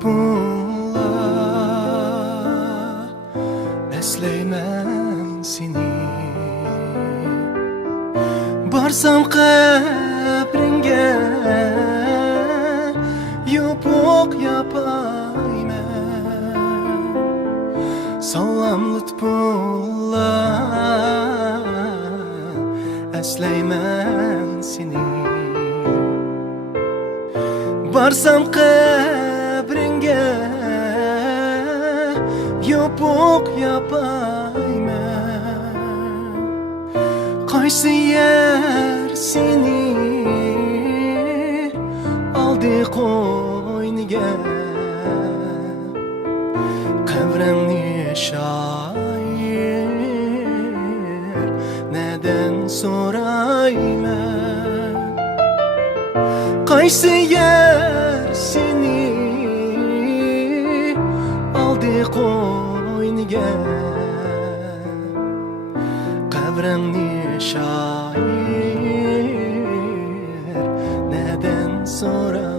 lütfunla esleymem seni. Barsam kabringe yupuk yapayman. Sallam lütfunla esleymem seni. Barsam kabringe yupuk yapayman. Qaysi yer seni aldı qo'yniga, qabrangni shoir neden so'rayman. Qaysi yer seni aldı qo'yniga, qabrangni shoir neden so'rayman.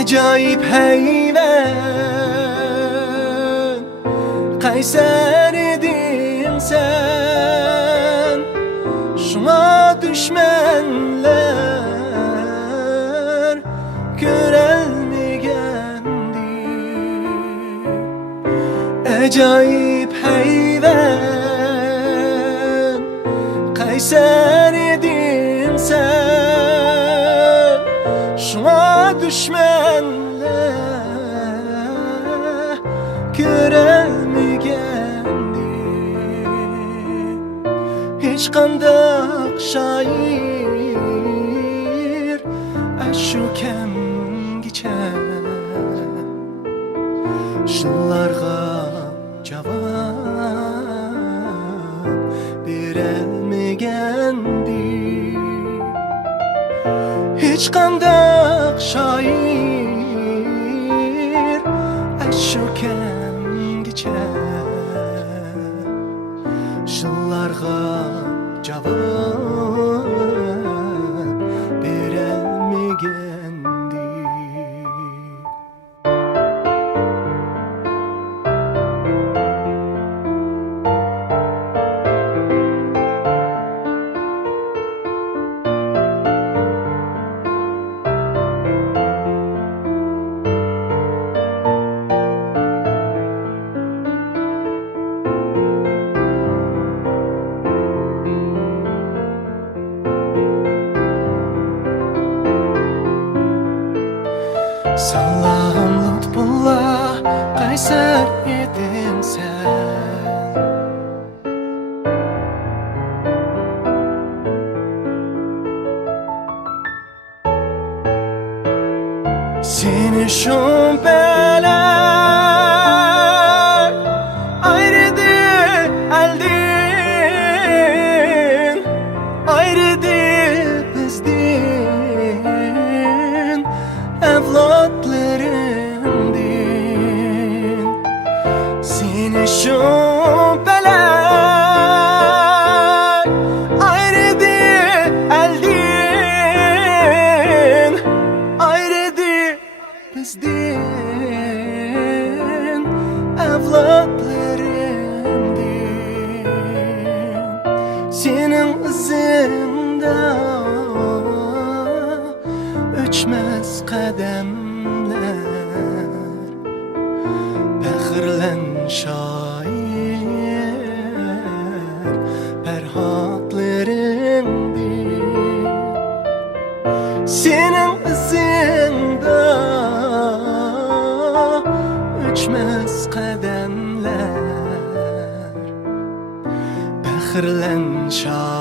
Acayip hayvan, Kaysar edin sen. Şuna düşmanlar görelmegendi. Acayip hayvan, Kaysar edin sen. Şuna düşmanlar görelmegendi. Hiç kandak şair aşu kemgiçer, şunlarga cevap berelmegendi. Hiç kandak şair aşu kemgiçer, şunlarga cevap berelmegendi. Sallam lütfunla Kaysar edin sen. Seni şüpheler ayrıdı elden, ayrıdı bizden, evlatlarından. Seni şüpheler ayrıdı elden, ayrıdı bizden, evlatlarından. Senin izinden öçmez kademler, Pəxrlən şair perhatlarındır. Senin izinde öçmez kademler, Pəxrlən şair